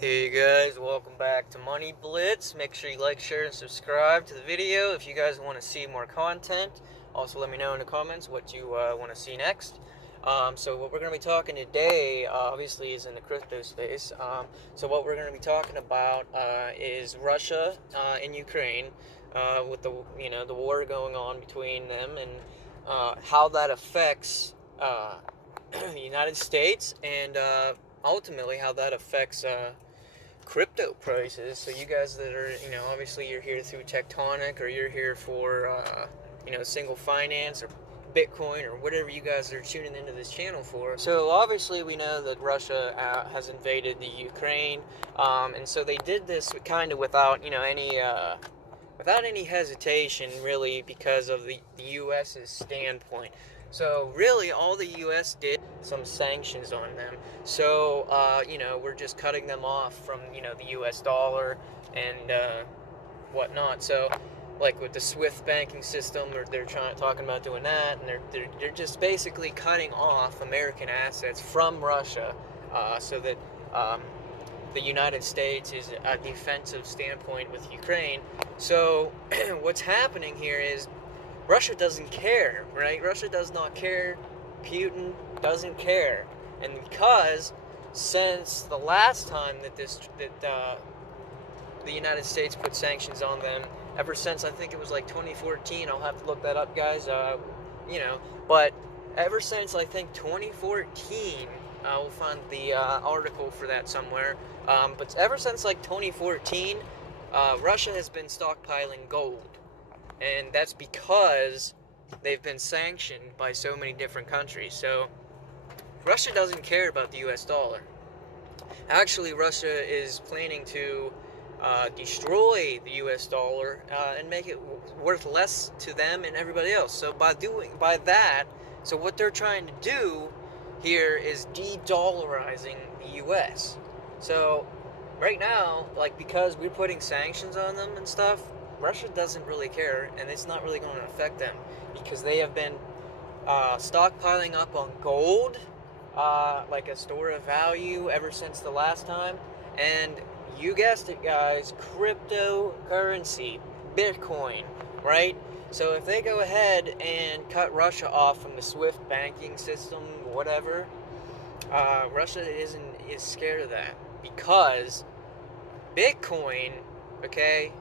Hey guys, welcome back to Money Blitz. Make sure you like, share, and subscribe to the video if you guys want to see more content. Also, let me know in the comments what you want to see next. So what we're going to be talking today, obviously, is in the crypto space. So what we're going to be talking about is Russia and Ukraine, with the war going on between them, and how that affects the United States, and ultimately how that affects crypto prices. So you guys that are, obviously you're here through Tectonic, or you're here for, single finance or Bitcoin or whatever you guys are tuning into this channel for. So obviously we know that Russia has invaded the Ukraine, and so they did this kind of without, without any hesitation, really, because of the U.S.'s standpoint. So really, all the U.S. did some sanctions on them. So we're just cutting them off from the U.S. dollar and whatnot. So like with the Swift banking system, they're talking about doing that, and they're just basically cutting off American assets from Russia, so that the United States is a defensive standpoint with Ukraine. So what's happening here is Russia doesn't care, right? Russia does not care. Putin doesn't care, and because since the last time that the United States put sanctions on them, ever since I think it was like 2014, I'll have to look that up, guys. But ever since I think 2014, I will find the article for that somewhere. But ever since like 2014, Russia has been stockpiling gold, and that's because they've been sanctioned by so many different countries. So Russia doesn't care about the U.S. dollar. Actually, Russia is planning to destroy the U.S. dollar and make it worth less to them and everybody else. So so what they're trying to do here is de-dollarizing the U.S. So right now, like, because we're putting sanctions on them and stuff, Russia doesn't really care, and it's not really going to affect them because they have been stockpiling up on gold, like a store of value, ever since the last time. And you guessed it, guys, cryptocurrency, Bitcoin, right? So if they go ahead and cut Russia off from the Swift banking system, whatever, Russia is scared of that, because Bitcoin, okay,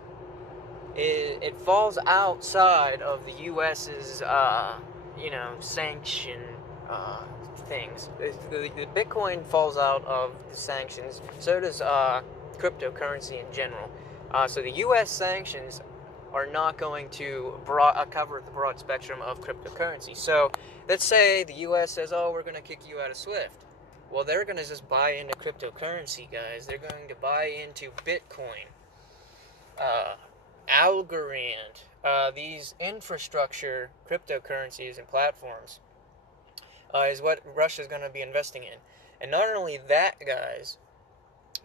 it falls outside of the U.S.'s, sanction things. The Bitcoin falls out of the sanctions. So does cryptocurrency in general. So the U.S. sanctions are not going to cover the broad spectrum of cryptocurrency. So let's say the U.S. says, "Oh, we're going to kick you out of Swift." Well, they're going to just buy into cryptocurrency, guys. They're going to buy into Bitcoin, Algorand, these infrastructure cryptocurrencies and platforms is what Russia's going to be investing in. And not only that, guys,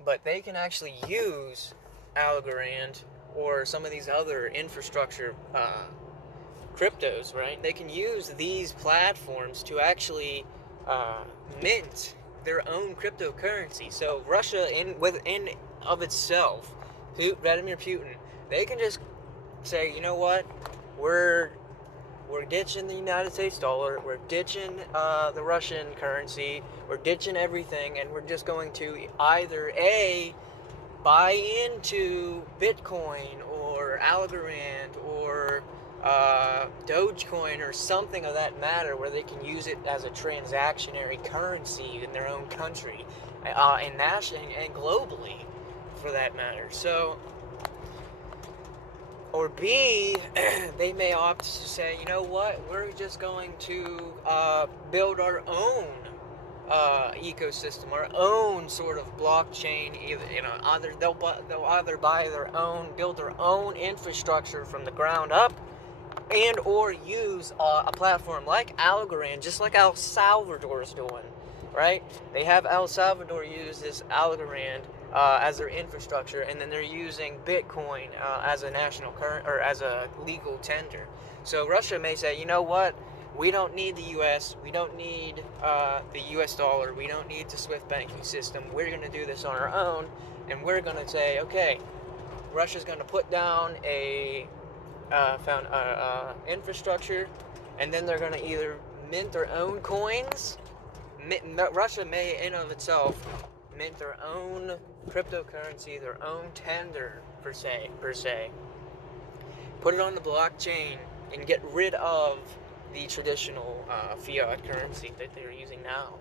but they can actually use Algorand or some of these other infrastructure cryptos, right? They can use these platforms to actually mint their own cryptocurrency. So Russia, within of itself, Vladimir Putin, they can just say, you know what, we're ditching the United States dollar, we're ditching the Russian currency, we're ditching everything, and we're just going to either buy into Bitcoin or Algorand or dogecoin or something of that matter, where they can use it as a transactionary currency in their own country, and nationally and globally, for that matter. So, or B, they may opt to say, you know what, we're just going to build our own ecosystem, our own sort of blockchain. They'll either build their own infrastructure from the ground up, and or use a platform like Algorand, just like El Salvador is doing, right? They have El Salvador use this Algorand as their infrastructure, and then they're using Bitcoin as a national current, or as a legal tender. So Russia may say, you know what, we don't need the U.S., we don't need the U.S. dollar, we don't need the Swift banking system, we're going to do this on our own, and we're going to say, okay, Russia's going to put down a infrastructure, and then they're going to either mint their own coins. Russia may, in of itself, mint their own cryptocurrency, their own tender per se. Put it on the blockchain and get rid of the traditional fiat currency that they're using now,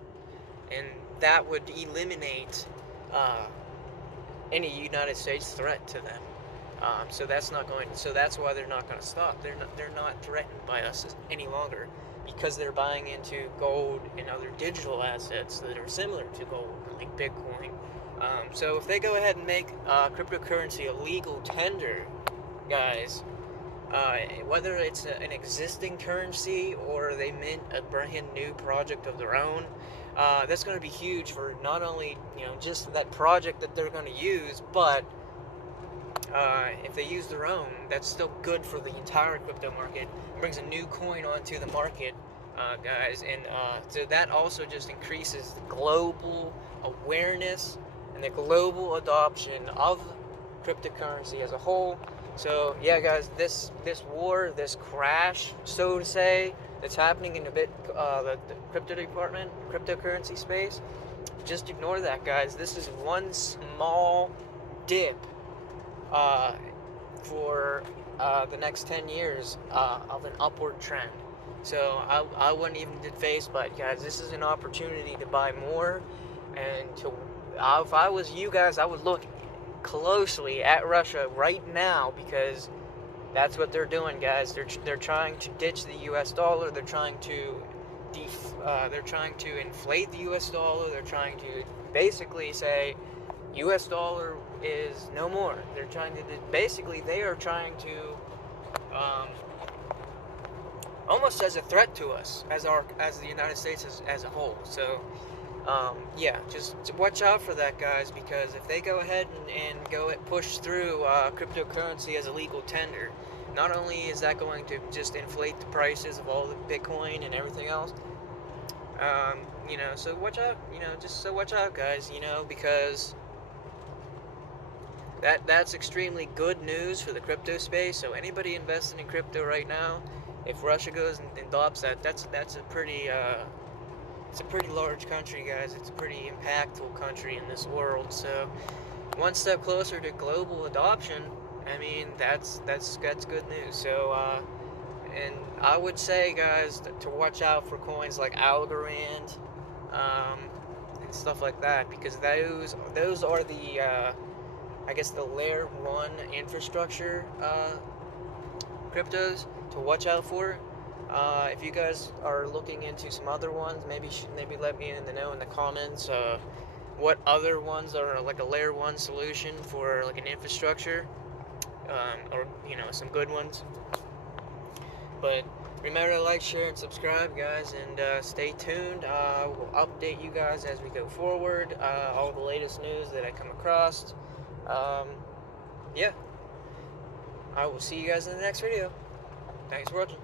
and that would eliminate any United States threat to them. So that's why they're not going to stop. They're not threatened by us any longer, because they're buying into gold and other digital assets that are similar to gold, like Bitcoin. So if they go ahead and make cryptocurrency a legal tender, guys, whether it's an existing currency or they mint a brand new project of their own, that's going to be huge for not only just that project that they're going to use, but if they use their own, that's still good for the entire crypto market. It brings a new coin onto the market, guys, and so that also just increases the global awareness and the global adoption of cryptocurrency as a whole. So yeah, guys, this war, this crash, so to say, that's happening in the crypto department, cryptocurrency space, just ignore that, guys. This is one small dip for the next 10 years of an upward trend. So I wouldn't even get phased by it, guys. This is an opportunity to buy more, and if I was you guys, I would look closely at Russia right now, because that's what they're doing, guys. They're trying to ditch the U.S. dollar. They're trying to inflate the U.S. dollar. They're trying to basically say U.S. dollar is no more. They're trying to they are trying to almost as a threat to us as the United States as a whole. So yeah, just watch out for that, guys, because if they go ahead and push through cryptocurrency as a legal tender, not only is that going to just inflate the prices of all the Bitcoin and everything else, so watch out, watch out, guys, because that's extremely good news for the crypto space. So anybody investing in crypto right now, if Russia goes and adopts that, that's a pretty it's a pretty large country, guys. It's a pretty impactful country in this world. So one step closer to global adoption. I mean, that's good news. So and I would say, guys, to watch out for coins like Algorand and stuff like that, because those are the I guess the layer 1 infrastructure cryptos to watch out for. If you guys are looking into some other ones, maybe let me know in the comments what other ones are like a layer 1 solution for like an infrastructure, or some good ones. But remember to like, share, and subscribe, guys, and stay tuned. We'll update you guys as we go forward, all the latest news that I come across. Yeah, I will see you guys in the next video. Thanks for watching.